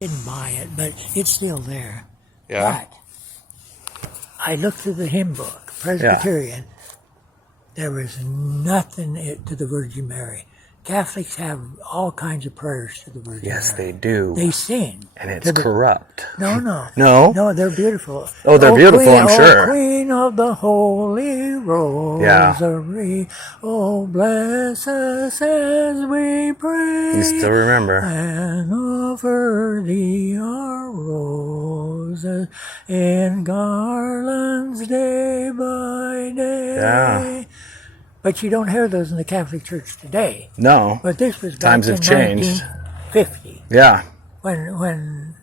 didn't buy it, but it's still there. Yeah. But I looked through the hymn book, Presbyterian. There was nothing to the Virgin Mary. Catholics have all kinds of prayers to the Virgin Mary. Yes, they do. They sing. And it's corrupt. No. No? No, they're beautiful. Oh, they're beautiful, Queen, I'm sure. Oh, Queen of the Holy Rosary, oh, bless us as we pray. You still remember. And offer thee our roses in garlands day by day. Yeah. But you don't hear those in the Catholic Church today. No. But this was back Times in have changed. 1950. Yeah. When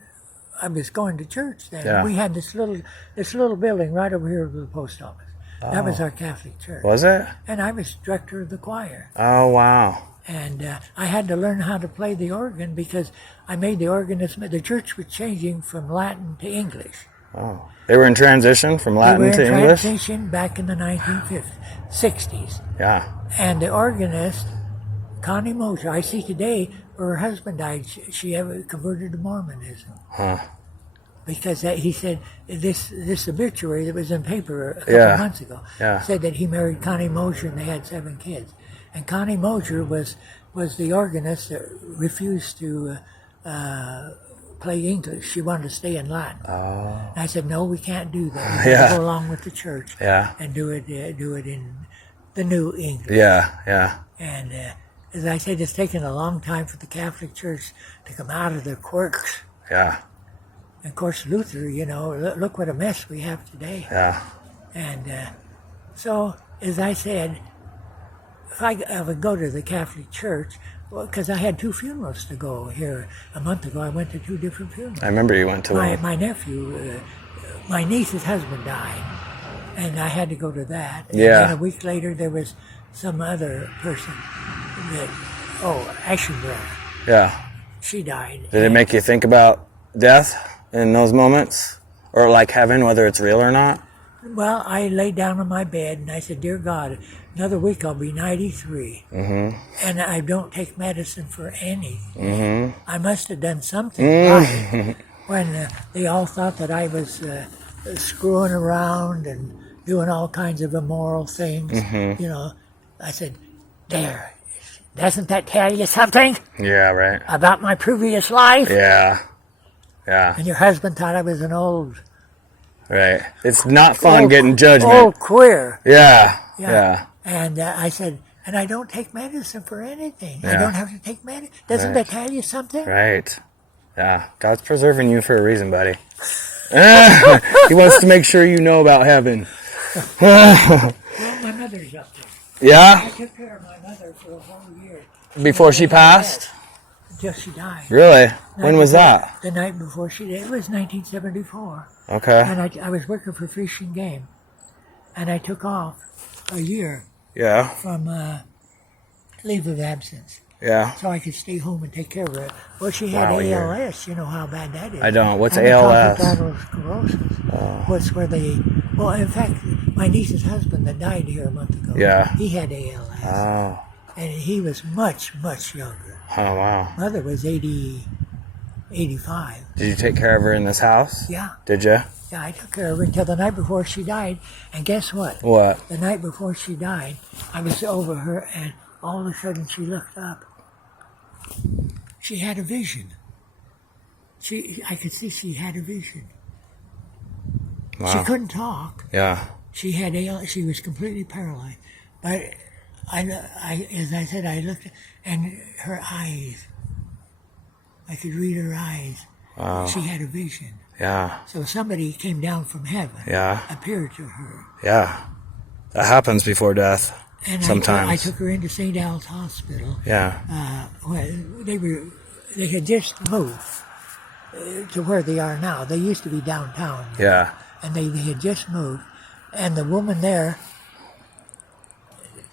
I was going to church then, Yeah. we had this little building right over here with the post office. That was our Catholic church. Was it? And I was director of the choir. Oh, wow. And I had to learn how to play the organ because I made the organist. The church was changing from Latin to English. Oh. They were in transition from Latin to They were in English? transition back in the 1960s. Yeah. And the organist, Connie Mosher, I see today where her husband died, she ever converted to Mormonism. Huh. Because he said this obituary that was in paper a couple of months ago said that he married Connie Mosher and they had 7 kids. And Connie Mosher was the organist that refused to play English. She wanted to stay in Latin. Oh. And I said, no, we can't do that. We have to go along with the church and do it in the new English. Yeah. And as I said, it's taken a long time for the Catholic Church to come out of their quirks. Yeah. And of course, Luther, look what a mess we have today. Yeah. And so, as I said, if I would go to the Catholic Church, because I had 2 funerals to go here. A month ago, I went to 2 different funerals. I remember you went to one. My nephew, my niece's husband died, and I had to go to that. And Yeah. then a week later, there was some other person that, Ashenbrother. Yeah. She died. Did it make you think about death in those moments? Or like heaven, whether it's real or not? Well, I laid down on my bed and I said, dear God, another week I'll be 93. Mm-hmm. And I don't take medicine for anything. Mm-hmm. I must have done something right when they all thought that I was screwing around and doing all kinds of immoral things. Mm-hmm. I said, there, doesn't that tell you something? Yeah, right. About my previous life? Yeah. And your husband thought I was an old... Right. It's not fun getting judgment. Old queer. Yeah. And I said, and I don't take medicine for anything. Yeah. I don't have to take medicine. Doesn't that tell you something? Right. Yeah. God's preserving you for a reason, buddy. He wants to make sure you know about heaven. Well, my mother's up there. Yeah? I took care of my mother for a whole year. Before she passed? Until she died. Really? When was that? The night before she died. It was 1974. Okay. And I was working for Fish and Game. And I took off a year Yeah. from leave of absence. Yeah. So I could stay home and take care of her. Well, she had Wow, ALS. You know how bad that is. I don't. What's Amyotrophic ALS? lateral sclerosis. What's where they... Well, in fact, my niece's husband that died here a month ago, he had ALS. Oh. And he was much, much younger. Oh, wow. Mother was 85. Did you take care of her in this house? Yeah. Did you? Yeah, I took care of her until the night before she died. And guess what? What? The night before she died, I was over her, and all of a sudden she looked up. She had a vision. I could see she had a vision. Wow. She couldn't talk. Yeah. She had ALS. She was completely paralyzed. But as I said, I looked, and her eyes, I could read her eyes. Wow. She had a vision. Yeah. So somebody came down from heaven, appeared to her. Yeah. That happens before death. And sometimes. I took her into St. Al's Hospital. Yeah. They had just moved to where they are now. They used to be downtown. Yeah. And they had just moved. And the woman there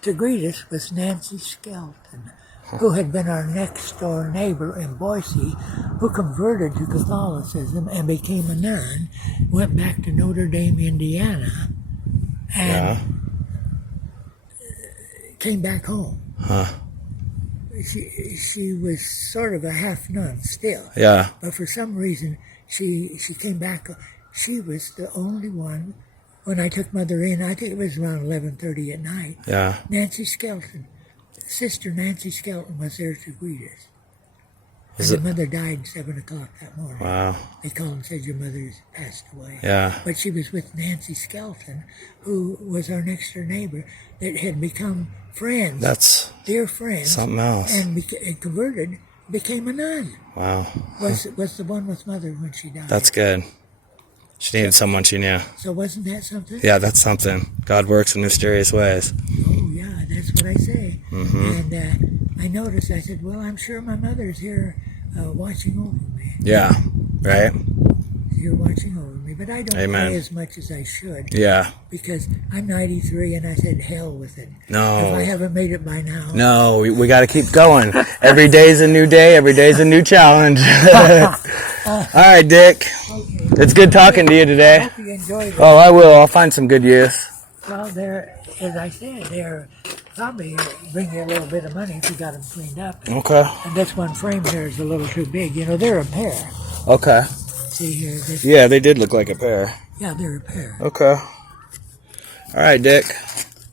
to greet us was Nancy Skelton, who had been our next door neighbor in Boise, who converted to Catholicism and became a nun, went back to Notre Dame, Indiana, and came back home. she was sort of a half nun still. Yeah. But for some reason, she came back. She was the only one. When I took Mother in, I think it was around 11:30 at night. Yeah. Nancy Skelton, Sister Nancy Skelton, was there to greet us. Is And it? the mother died at 7 o'clock that morning. Wow. They called and said your mother's passed away. Yeah. But she was with Nancy Skelton, who was our next door neighbor that had become friends, That's dear friends, something else. and converted, became a nun. Wow. Was the one with Mother when she died. That's good. She needed someone she knew. So wasn't that something? Yeah, that's something. God works in mysterious ways. Oh yeah, that's what I say. Mm-hmm. And I noticed. I said, "Well, I'm sure my mother's here watching over me. Yeah. Right? You're watching over me, but I don't Amen. pray as much as I should Yeah. because I'm 93 and I said hell with it. No. If I haven't made it by now, No, we got to keep going. Every day's a new day. Every day's a new challenge. All right, Dick. Okay. It's good talking to you I today. hope you enjoyed it. Oh, I will. I'll find some good use. Well, they're, as I said, they're probably bring you a little bit of money if you got them cleaned up. Okay. And this one frame here is a little too big. You know, they're a pair. Okay. See here, this, Yeah, they did look like a pair. yeah, they're a pair. Okay. All right, Dick.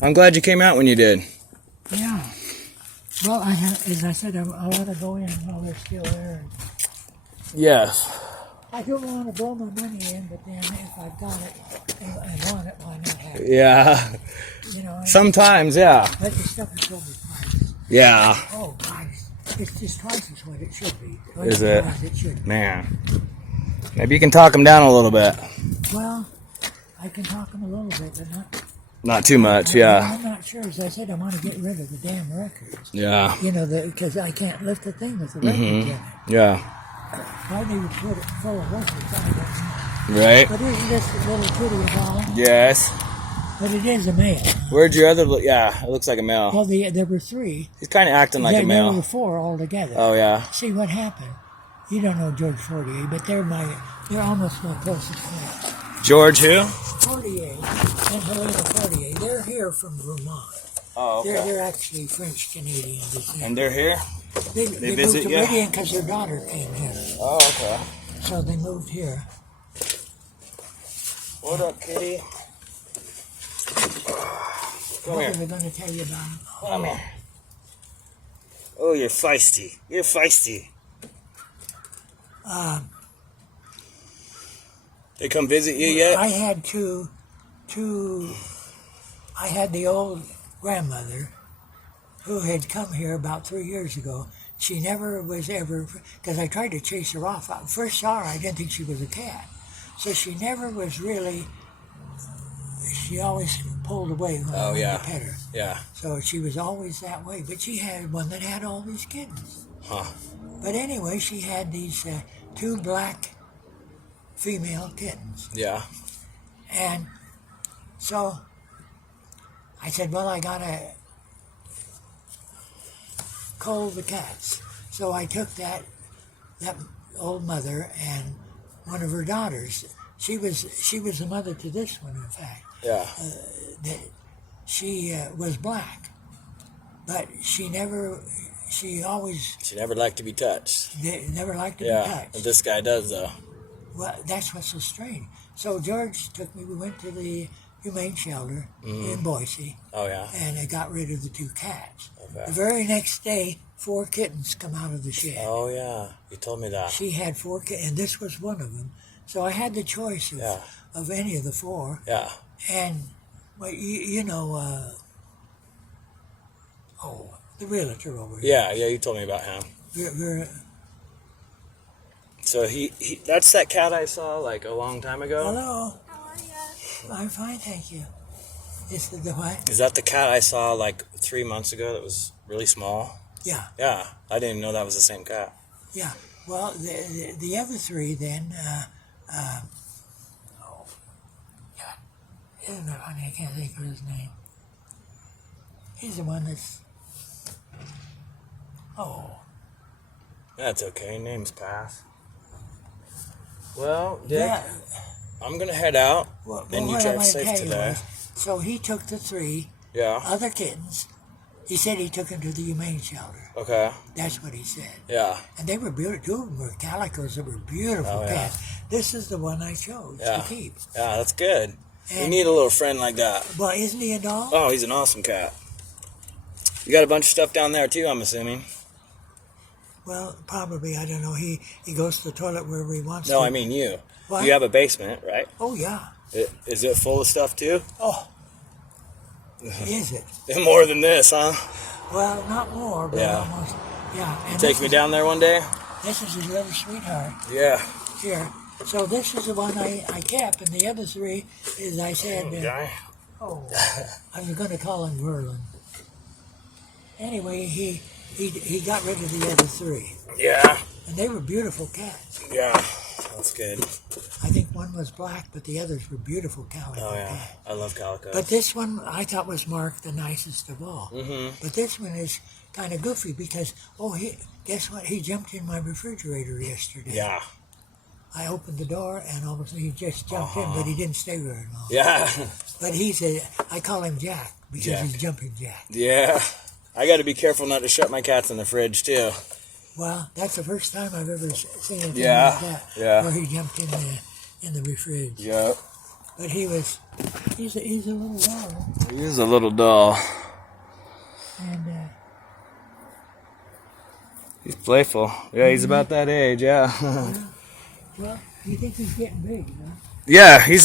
I'm glad you came out when you did. Yeah. Well, I have, as I said, I want to go in while they're still there. Yes. I don't want to blow my money in, but then if I've got it and I want it, why not have it? Yeah. You know, Sometimes, yeah. but the stuff is overpriced. Yeah. Oh, Christ. It's just twice as what it should be. Is it? Twice it should be. Man. Maybe you can talk them down a little bit. Well, I can talk them a little bit, but not. Not too much, yeah. I'm not sure. As I said, I want to get rid of the damn records. Yeah. You know, because I can't lift the thing with the records in it. Yeah. Why do you put it full of records? I don't know. Right? But isn't this little kitty a doll? Yes. But it is a male. Where'd your other look? Yeah, it looks like a male. Well, there were three. He's kind of acting like a There were male. four altogether. Oh, yeah. See what happened. You don't know George Fortier, but they're almost my closest friends. George who? Fortier and Helena Fortier. They're here from Vermont. Oh, They're actually French Canadian descent. And they're here? They visit moved to you? Meridian because their daughter came here, Oh, okay. so they moved here. What up, kitty? Come What here. are we going to tell you about them? Come here. Oh, you're feisty. You're feisty. They come visit you yet? I had I had the old grandmother who had come here about 3 years ago. She never was ever, because I tried to chase her off. I first saw her, I didn't think she was a cat. So she never was really, she always pulled away when I went to pet her. Yeah. So she was always that way. But she had one that had all these kittens. Huh. But anyway, she had these two black female kittens. Yeah. And so I said, well, I gotta cull the cats. So I took that old mother and one of her daughters. She was the mother to this one, in fact. Yeah. That she was black, but she always She never liked to be touched. never liked to be Yeah. touched. This guy does, though. Well, that's what's so strange. So George took me. We went to the humane shelter in Boise, Oh, yeah. and I got rid of the two cats. Okay. The very next day, 4 kittens come out of the shed. Oh, yeah. You told me that. She had 4 kittens, and this was one of them. So I had the choice of any of the 4. Yeah. And, well, you know, the realtor over here. Yeah, you told me about him. Ver- So he that's that cat I saw like a long time ago. Hello. How are you? I'm fine, thank you. Is the what? Is that the cat I saw like 3 months ago that was really small? Yeah. Yeah, I didn't even know that was the same cat. Yeah. Well, the other 3 then, God, isn't it funny? I can't think of his name. He's the one that's, That's okay. Names pass. Well, Dick, that, I'm gonna head out, well, and you what drive I'm gonna safe tell you today. was, so he took the 3 Yeah. other kittens, He said he took him to the humane shelter. Okay. That's what he said. Yeah. And they were beautiful. Two of them were calicos that were beautiful Oh, yeah. cats. This is the one I chose to keep. Yeah, that's good. You And, need a little friend like that. well, isn't he a dog? Oh, he's an awesome cat. You got a bunch of stuff down there too, I'm assuming. Well, probably. I don't know. He goes to the toilet wherever he wants to. No, I mean you. What? You have a basement, right? Oh, yeah. Is it full of stuff too? Oh. Is it? More than this, huh? Well, not more, but Yeah. almost. Yeah. And Take this me is- down there one day? This is his little sweetheart Yeah. here. So this is the one I kept, and the other three is I said, I was going to call him Merlin. Anyway, he got rid of the other three, Yeah. and they were beautiful cats. Yeah. That's good. I think one was black, but the others were beautiful calico Oh, yeah. cats. I love calico. But this one I thought was marked the nicest of all. Mm-hmm. But this one is kind of goofy because, guess what? He jumped in my refrigerator yesterday. Yeah. I opened the door and all of a sudden he just jumped in, but he didn't stay very long. Yeah. But I call him Jack because Jack. he's jumping Jack. Yeah. I got to be careful not to shut my cats in the fridge too. Well, that's the first time I've ever seen anything Yeah, like that. yeah. Where he jumped in the fridge. Yep. But he's a little dog. He is a little dull. And He's playful. Yeah, he's about that age, yeah. well, you think he's getting big, huh? Yeah, he's